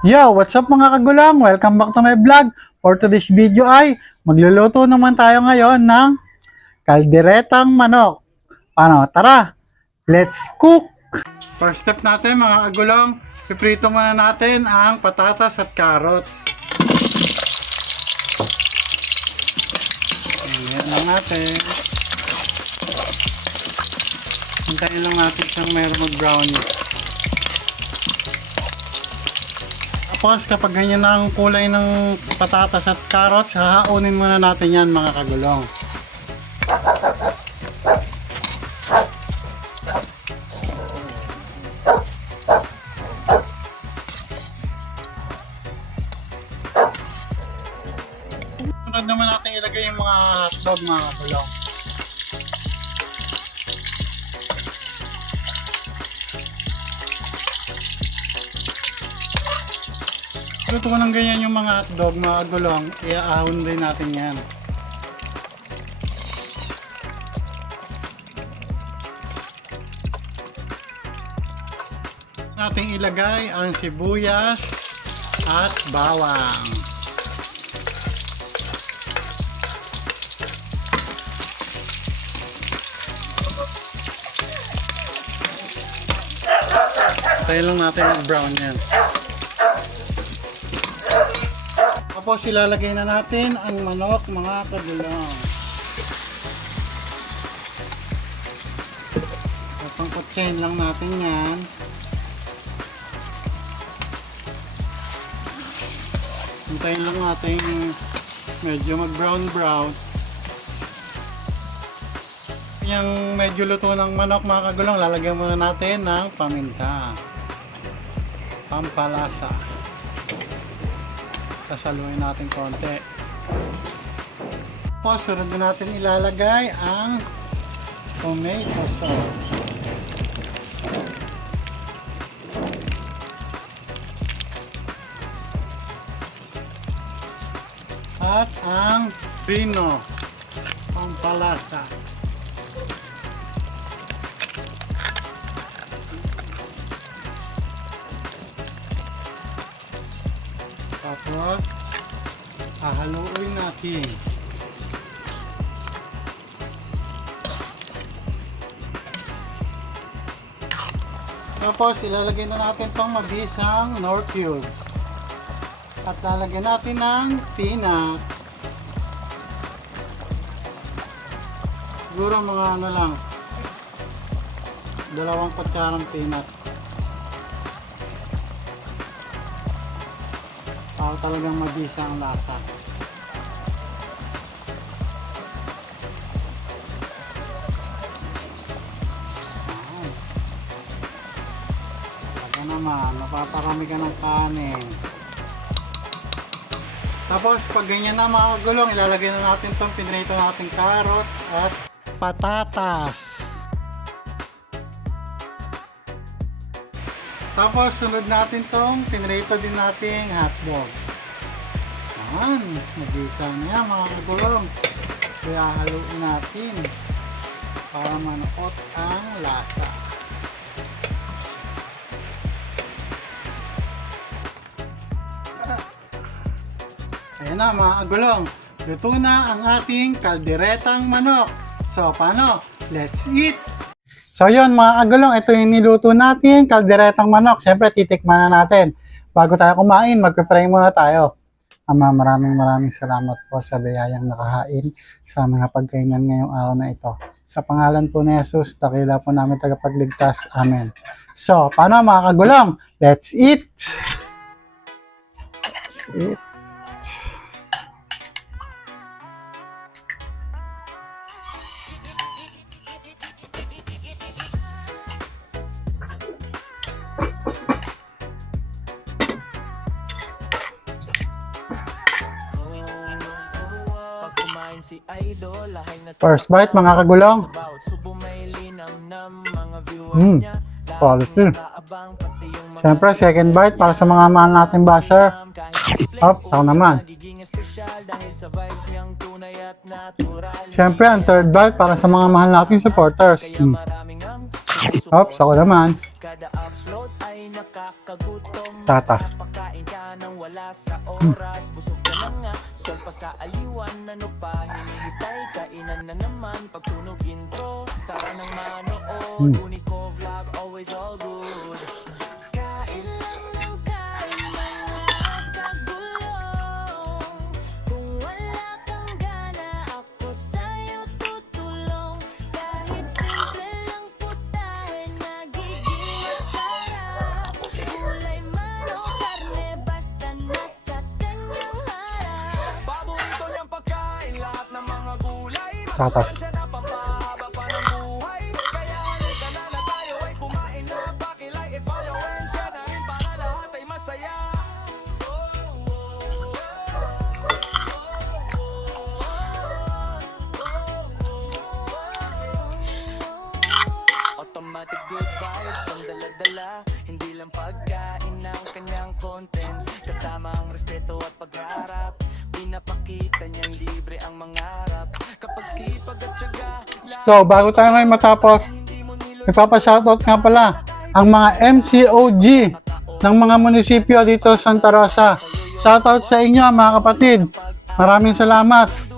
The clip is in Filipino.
Yo, what's up mga kagulang? Welcome back to my vlog. For today's video ay magluluto naman tayo ngayon ng kalderetang manok. Paano? Tara, let's cook! First step natin mga kagulang, piprito muna natin ang patatas at carrots. Ayan lang natin. Hintayin lang natin siyang meron mag-brownie. Tapos kapag ganyan na ang kulay ng patatas at carrots, hahaunin muna natin yan mga kagulong. Sunod naman natin ilagay yung mga hotdog mga kagulong. Luto ko ng ganyan yung mga hotdog, mga gulong, iaahon rin natin yan. Nating ilagay ang sibuyas at bawang. Tayo lang natin mag-brown yan. Tapos ilalagay na natin ang manok mga kagulong. Papangkutsahin lang natin yan. Hintayin lang natin medyo mag-brown. Yung medyo luto ng manok mga kagulong, lalagyan muna natin ng paminta. Pampalasa. Sasaluin natin konti. Tapos sunod na natin ilalagay ang tomato sauce. At ang pino, pampalasa. Tapos hahaluin natin. Tapos ilalagay na natin itong mabisang Knorr cubes. At lalagyan natin ng peanut. Siguro mga ano lang, 2 kutsarang peanut. Para talagang mabisa ang lasa. Talaga naman, napaparami ka ng kanin. Tapos pag ganyan na mga kagulong, ilalagay na natin itong pinrito nating carrots at patatas. Tapos sunod natin tong pinrito din nating hotdog. Ayan, nagisa niya mga kagulong. Kaya haluin natin para manuot ang lasa. Ayan na mga kagulong, luto na ang ating kalderetang manok. So paano? Let's eat! So yun mga kagulong, ito yung niluto natin, kalderetang manok. Siyempre titikman na natin. Bago tayo kumain, magpe-pray muna tayo. Ama, maraming salamat po sa biyayang nakahain sa mga pagkainan ngayong araw na ito. Sa pangalan po ni Jesus, dakila po namin tagapagligtas. Amen. So, paano mga kagulong? Let's eat! Let's eat! First bite mga kagulong. Quality. Siyempre second bite para sa mga mahal natin basher. Oops, ako naman. Siyempre ang third bite para sa mga mahal nating supporters. Oops, ako naman. Tata. wala sa oras. Busog ka na nga, sol pa sa aliwan. Ano pa, hinihintay, kainan na naman. Pagtunog intro, tara ng manood. Unico vlog, always all good. Kain lang ng kain, mga kagulong. Kung wala kang gana, ako sa'yo tutulong. Kahit simple lang putahe, nagiging masarap. Gulay man o karne, basta nasa kanyang harap. Paborito niyang pagkain, lahat ng mga gulay. Tatas. Masustansya na pampahaba pa ng buhay. Kaya halika na na tayo ay kumain na. Pakilike and follow and share na rin para lahat ay masaya. Automatic good vibes ang dala-dala. Hindi lang pagkain ng kanyang content. Kasama ang respeto at pagharap. Pinapakita niyang libre ang mangarap. Kapag sipag at tiyaga, So, bago tayo ngayon matapos, ipapa-shoutout nga pala ang mga MCOG ng mga munisipyo dito sa Santa Rosa. Shoutout sa inyo mga kapatid. Maraming salamat.